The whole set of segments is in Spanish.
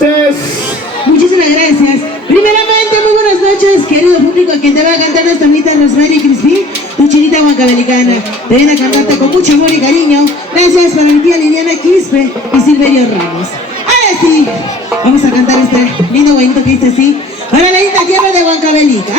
presentes. Muchísimas gracias. Primeramente, muy buenas noches, querido público, quien te va a cantar nuestra bonita Rosmery Crispin, tu chinita huancavelicana. Te viene a cantarte con mucho amor y cariño. Gracias para mi tía Liliana Quispe y Silverio Ramos. Ahora sí, vamos a cantar este lindo guayito que dice así, para la linda tierra de Huancavelica.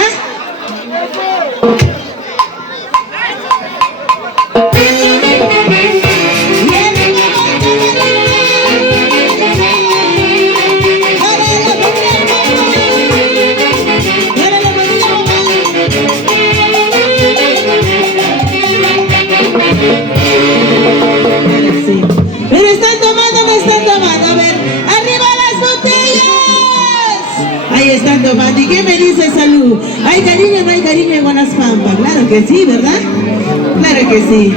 Pero están tomando, no están tomando. A ver, ¡arriba las botellas! Ahí están tomando. ¿Y qué me dice salud? ¿Hay cariño o no hay cariño en Huanaspampa? Claro que sí, ¿verdad? Claro que sí.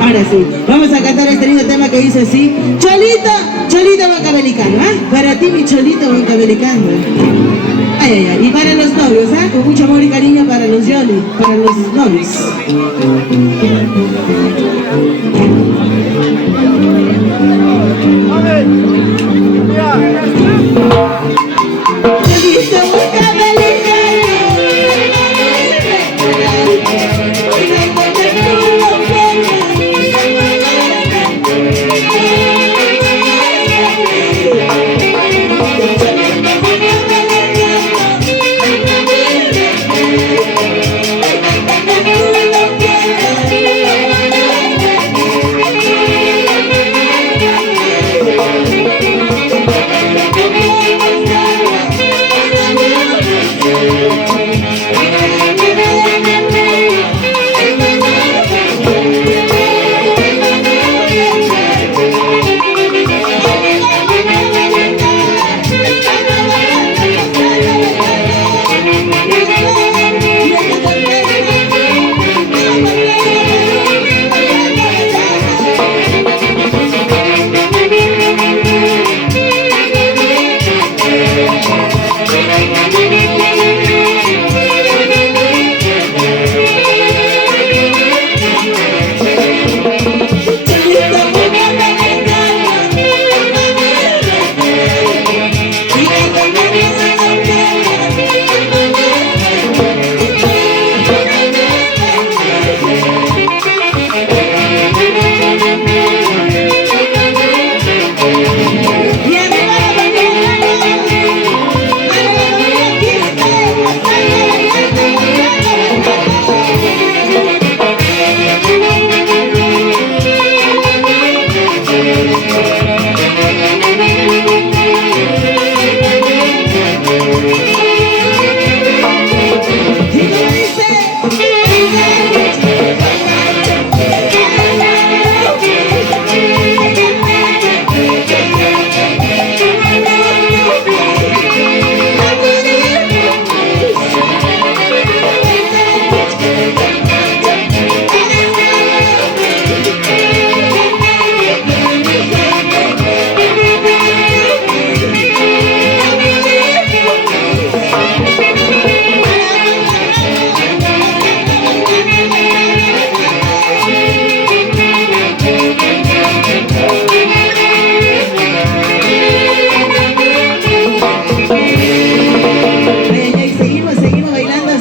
Ahora sí, vamos a cantar este lindo tema que dice así. Cholito, cholito huancavelicano, ¿ah? Para ti mi cholito huancavelicano. Ay, ay, ay. Y para los novios, ¿ah? Con mucho amor y cariño para los Jhony, para los novios.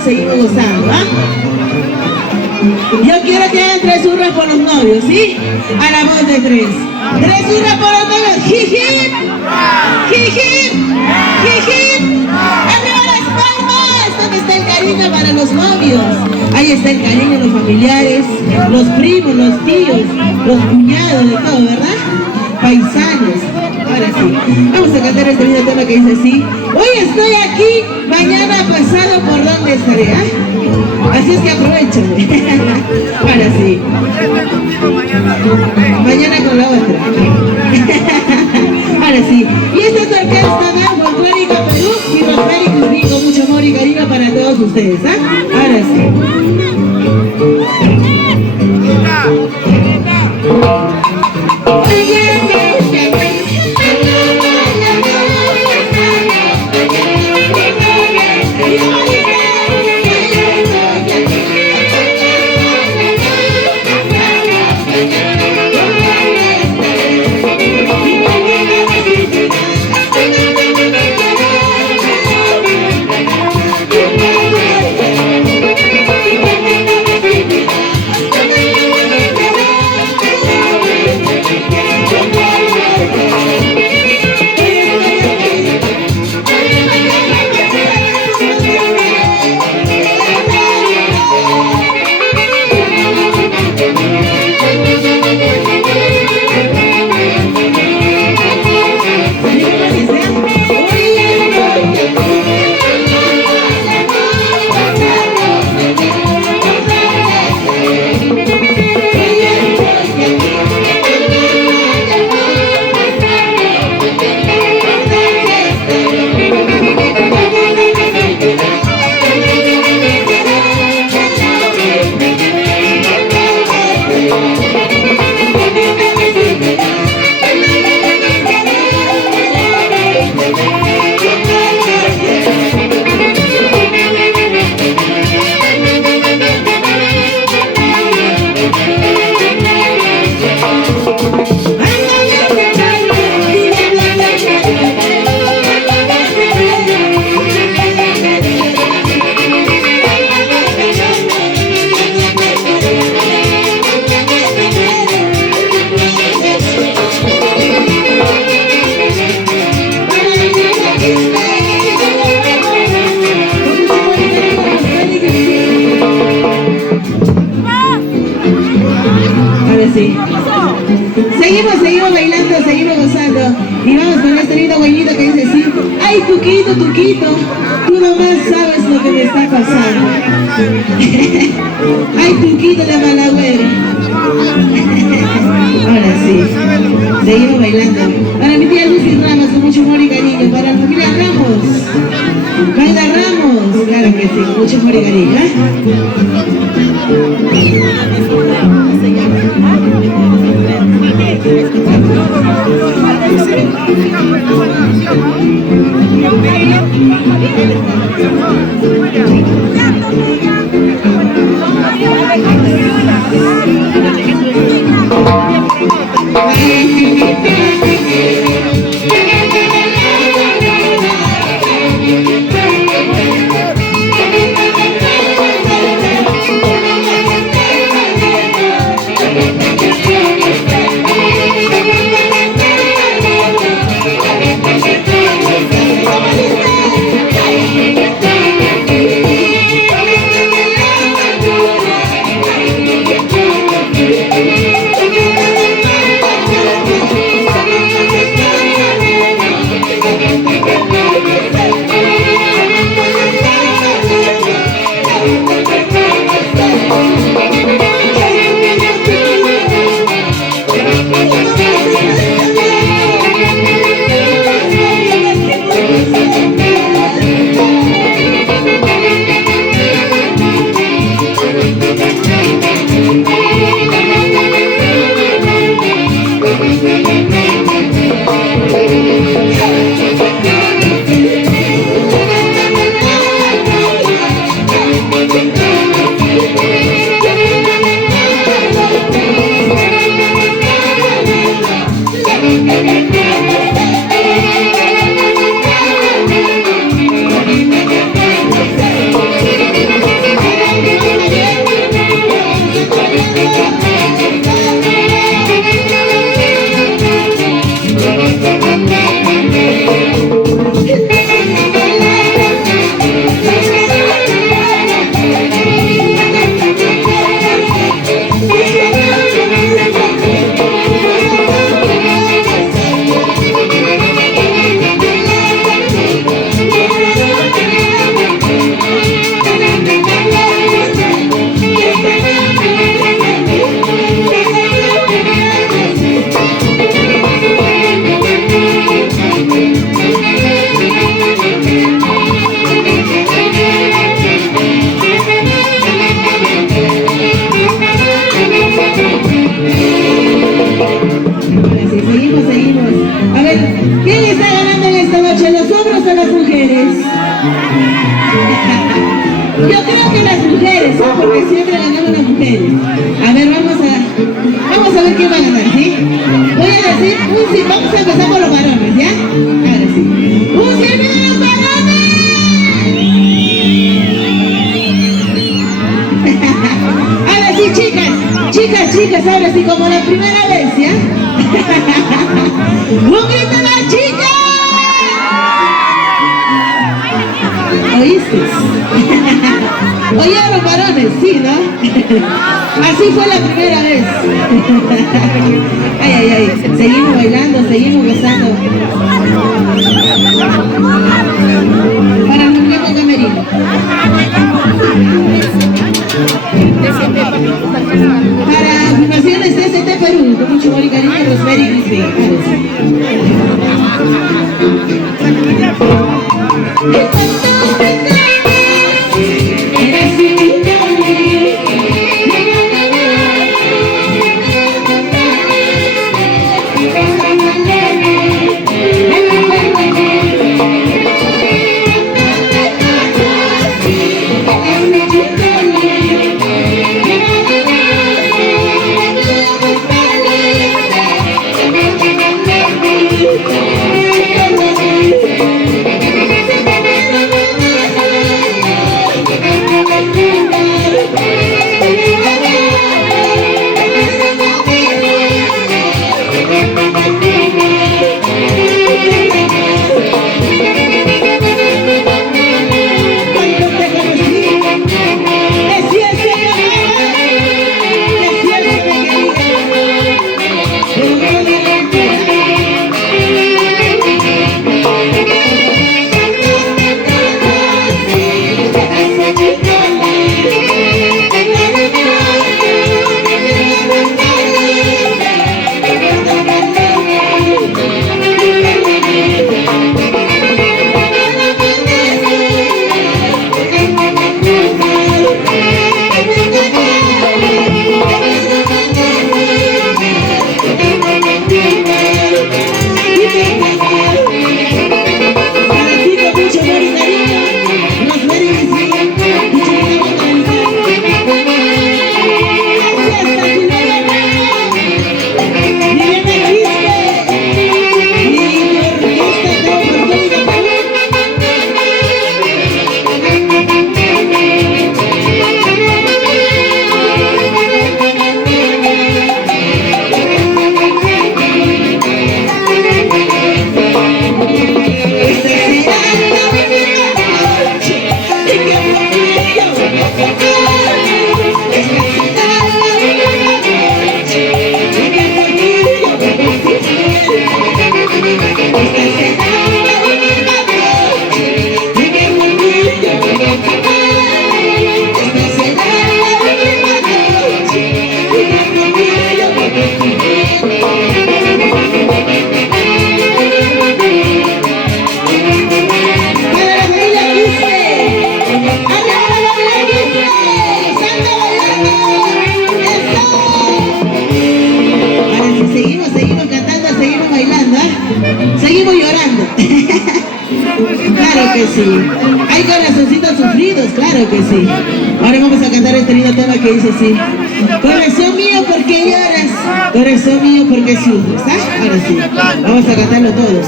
Seguimos gozando, ¿ah? Yo quiero que hagan 3 hurras por los novios, ¿sí? A la voz de 3. 3 hurras por los novios. ¡Jijip! ¡Jijip! ¡Jijip! ¡Arriba las palmas! ¿Dónde está el cariño para los novios? Ahí está el cariño de los familiares, los primos, los tíos, los cuñados, de todo, ¿verdad? Paisanos. Ahora sí, vamos a cantar este lindo tema que dice así. Hoy estoy aquí, mañana pasado por donde estaré, ¿eh? Así es que aprovechen. Ahora sí. Mañana con la otra. Ahora sí. Y esta es la orquesta de Folclórica Perú y Rosmery Crispin, con mucho amor y cariño para todos ustedes, ¿eh? Ahora sí. Sí. Seguimos bailando, seguimos gozando. Y vamos con este lindo güeyito que dice así: ay, Tuquito, Tuquito, tú nomás sabes lo que me está pasando. Ay, Tuquito, la malagüera. Ahora sí, seguimos bailando. Para mi tía Lucy Ramos, con mucho amor y cariño. Para la familia Ramos, Magda Ramos, claro que sí, con mucho amor y cariño, ¿eh? Yo creo que las mujeres, ¿no? Porque siempre ganamos las mujeres. A ver, vamos a ver quién va a ganar, ¿sí? Voy a decir, sí, vamos a empezar por los varones, ¿ya? Ahora sí. ¡Un silbido de los varones! Ahora sí, chicas, ahora sí, como la primera vez, ¿ya? ¡Un grito a las chicas! ¿Oíste? Oye, los varones, sí, ¿no? Así fue la primera vez. Ay. Seguimos bailando, seguimos gozando. Para el muñeco camerino. Para Filmaciones TCT Perú, con mucho amor y cariño, Rosmery Crispin. que sí. Hay corazoncitos sufridos, claro que sí. Ahora vamos a cantar este lindo tema que dice así. Corazón mío, ¿por qué lloras? Corazón mío, ¿por qué sufres? ¿Ah? Ahora sí. Vamos a cantarlo todos.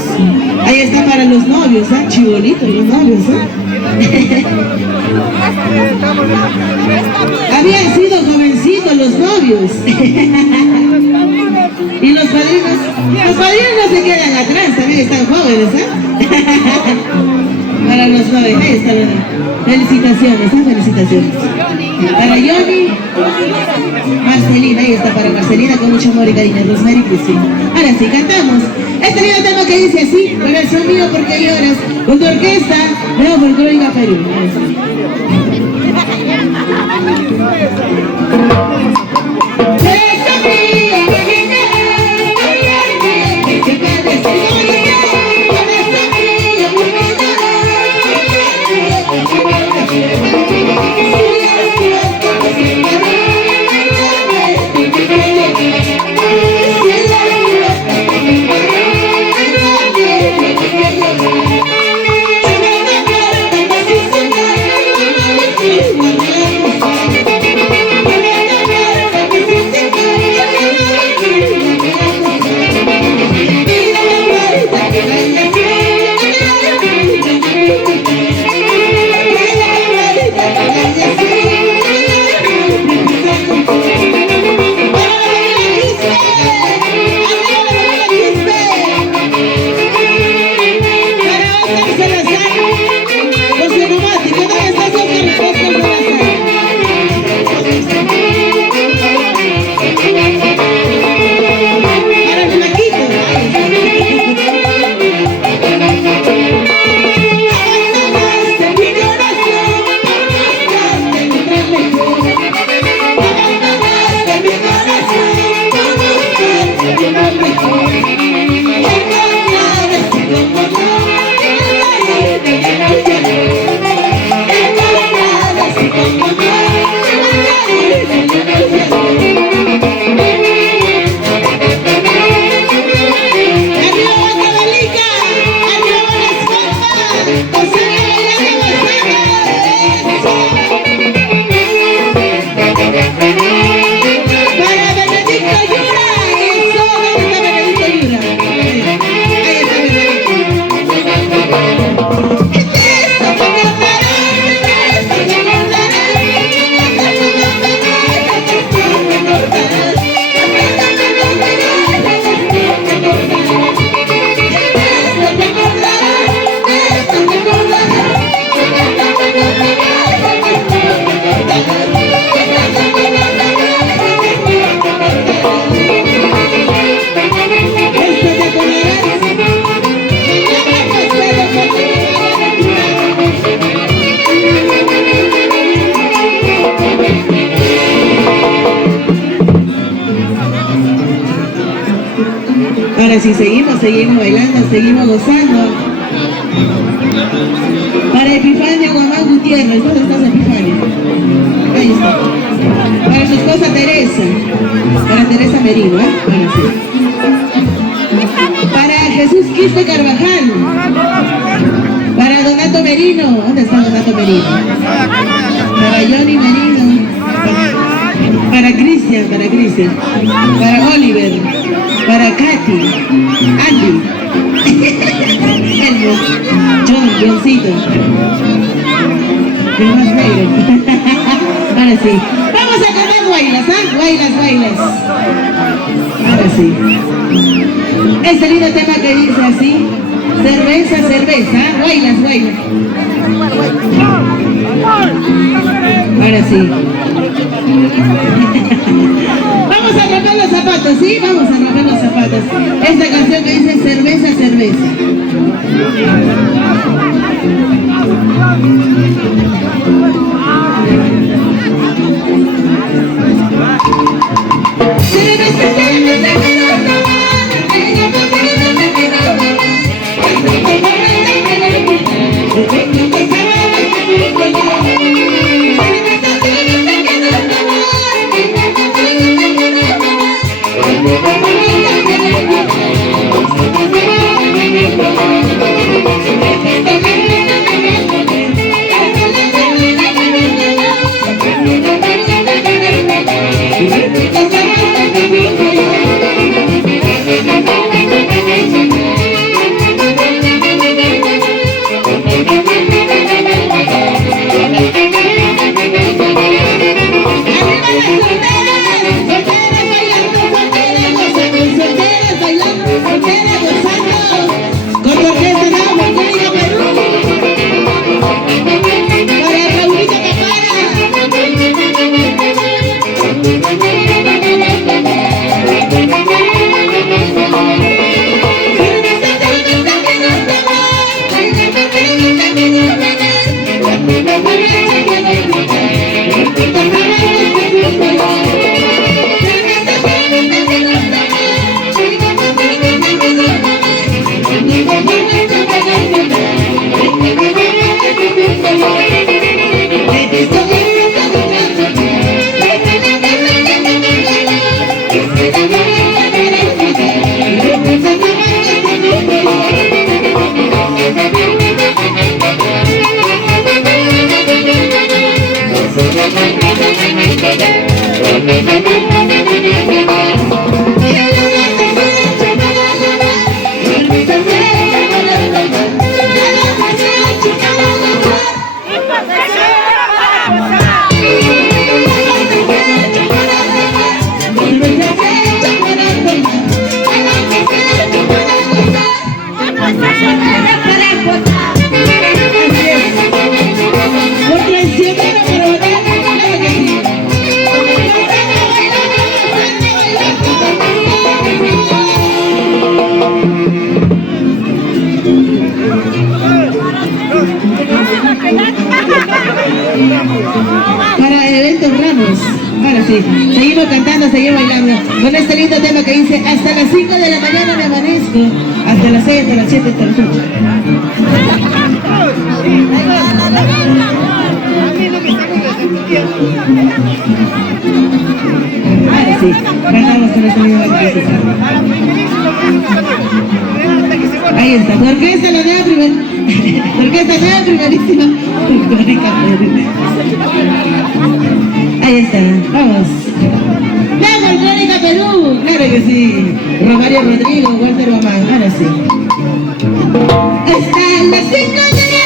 Ahí está para los novios, ¿ah? Chibolitos, los novios, ¿ah? Habían sido jovencitos los novios. Y los padrinos no se quedan atrás, también están jóvenes, ¿ah? Para los novios, ahí está, ¿verdad? Felicitaciones, ¿ah? Felicitaciones. Para Jhony, Marcelina, ahí está para Marcelina con mucho amor y cariño, Rosmery Crispin. Ahora sí, cantamos este lindo tema que dice así, corazón mío, ¿por qué lloras? Con tu orquesta, Nuevo Folclórica Perú. Ahora sí, seguimos bailando, seguimos gozando. Para Epifania Guamán Gutiérrez, ¿dónde estás, Epifania? Ahí está. Para su esposa Teresa, para Teresa Merino, ¿eh? Ahora sí. Para Jesús Quispe Carvajal, para Donato Merino, ¿dónde está Donato Merino? Para Jhony Merino, para Cristian, para Oliver, para Katy, Andy, Elmo, Johncito, el más negro. Ahora sí, vamos a cantar guaylas, ¿ah? Guaylas. Ahora sí. Este lindo tema que dice así, cerveza, guaylas. Ahora sí. Vamos a romper los zapatos, ¿sí? Vamos a romper los zapatos. Esta canción que dice cerveza. Para eventos ramos. Ahora sí, seguimos cantando, seguimos bailando con este lindo tema que dice: hasta las 5 de la mañana me amanezco, hasta las 6, hasta las 7, hasta las 8. Ahora sí, cantamos con este lindo tema que dice. Ahí está, orquesta la nueva primerísima. Ahí está, vamos. ¡La folclórica Perú! Claro que sí. Romario Rodrigo, Walter Guamán, ahora sí. Hasta las 5 de la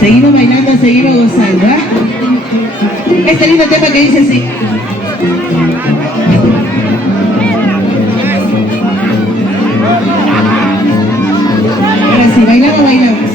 Seguimos bailando, seguimos gozando, ¿ah? Este lindo tema que dice así. Ahora sí, bailamos, bailamos.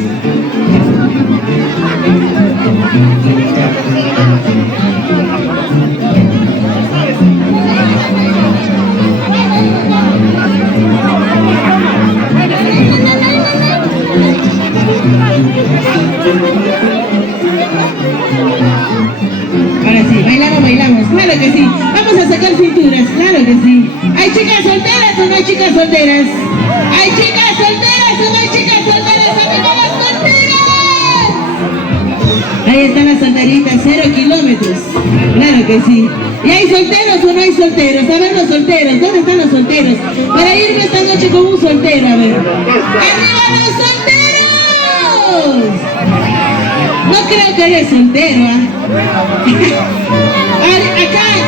Ahora sí, bailamos, bailamos, claro que sí. Vamos a sacar cinturas, claro Claro que sí. ¿Hay chicas solteras o no hay chicas solteras? ¿Hay chicas solteras o no hay chicas solteras? ¡Arriba las solteras! Ahí están las solteritas, 0 kilómetros. Claro que sí. ¿Y hay solteros o no hay solteros? A ver los solteros, ¿dónde están los solteros? Para irme esta noche con un soltero, a ver. ¡Arriba los solteros! No creo que eres soltero,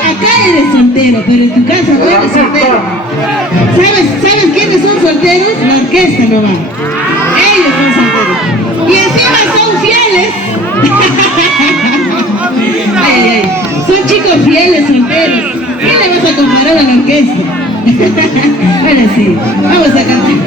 acá eres soltero, pero en tu casa no eres soltero. ¿Sabes quiénes son solteros? La orquesta nomás. Ellos son solteros. Y encima son fieles. Son chicos fieles, solteros. ¿Qué le vas a comparar a la orquesta? Ahora sí, vamos a cantar.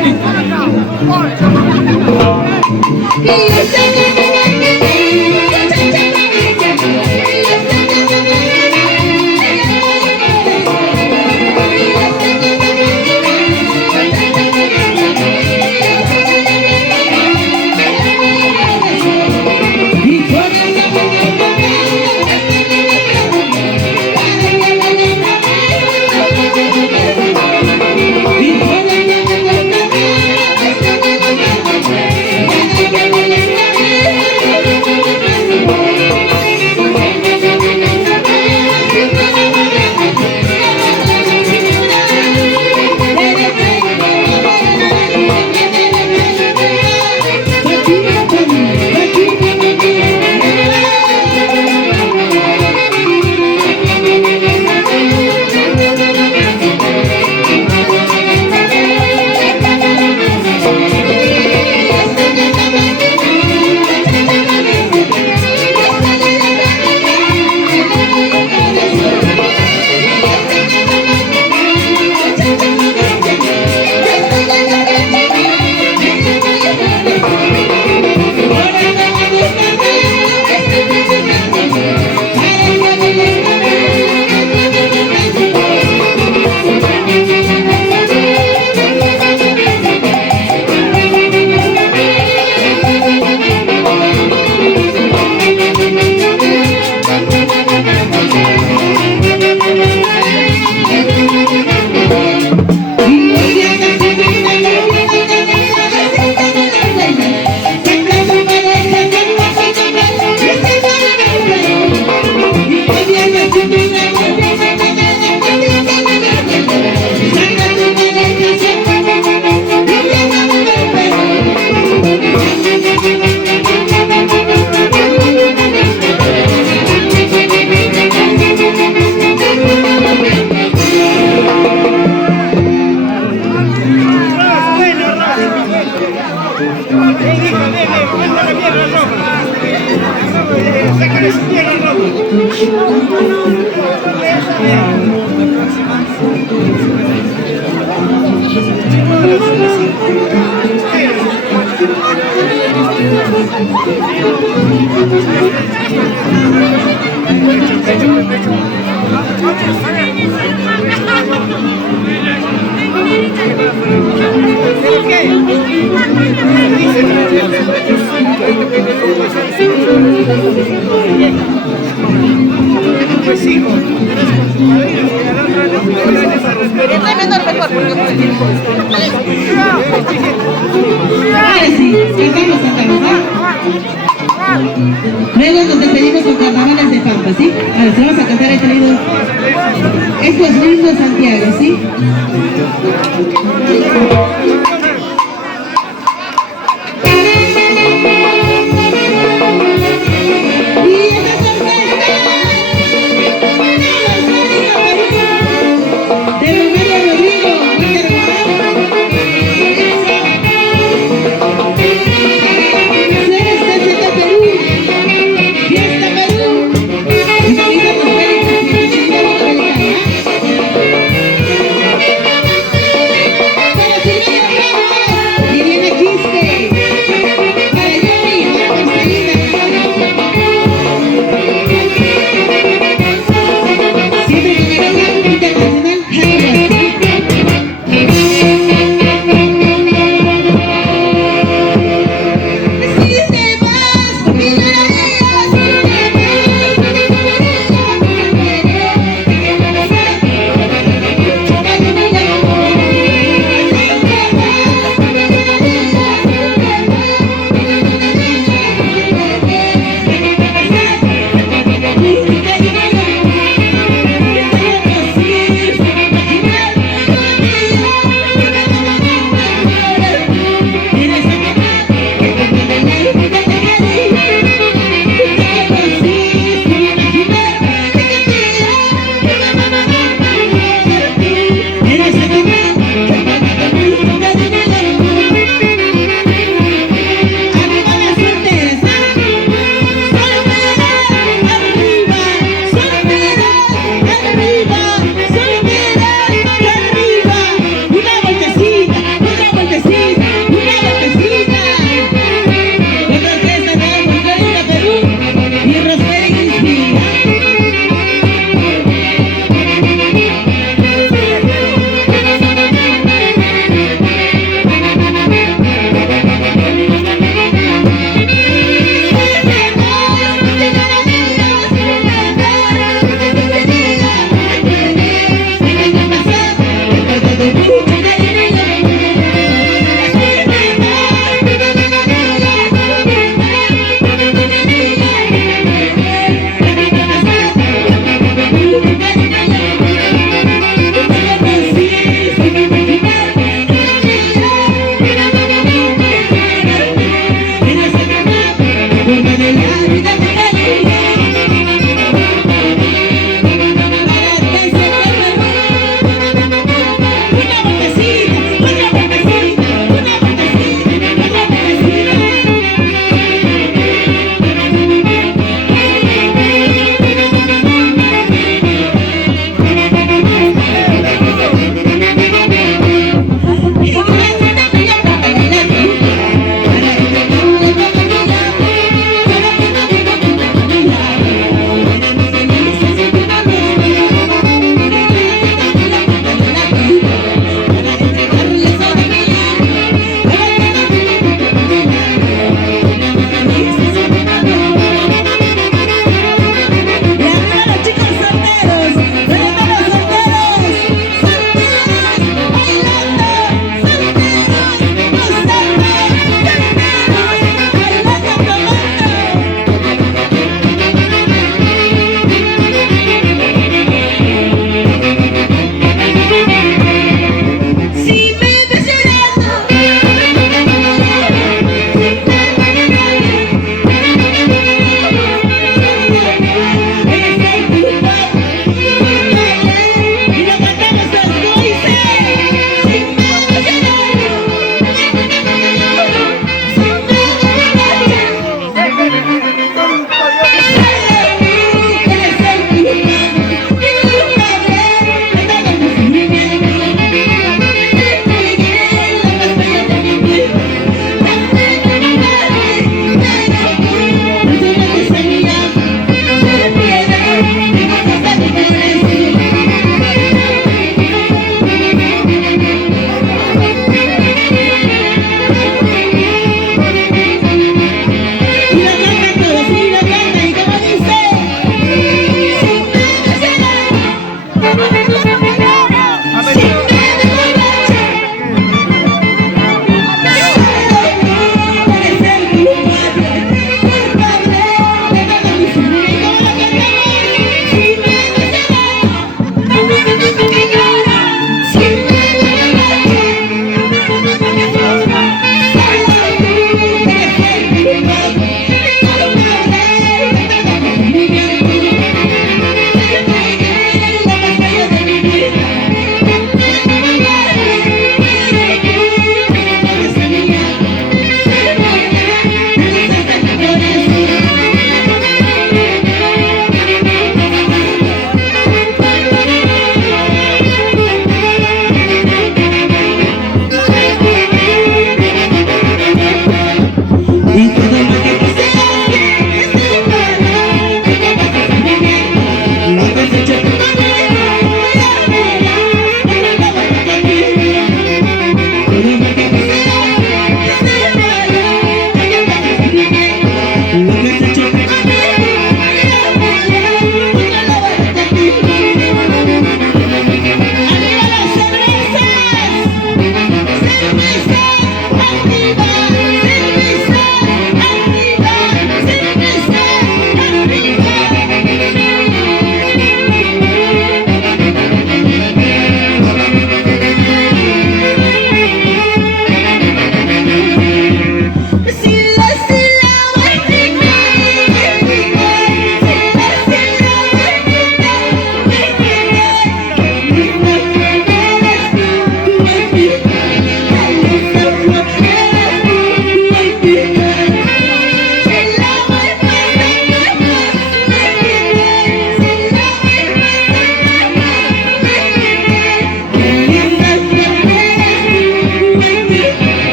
Luego nos despedimos con carnavales de Pampa, ¿sí? Ahora sí, vamos a cantar este lindo. Esto es lindo Santiago, ¿sí? Para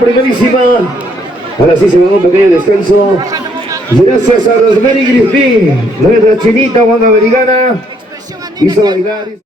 primerísima. Ahora sí se va a un pequeño descanso. Gracias a Rosmery Crispin, nuestra chinita huancavelicana. Hizo bailar.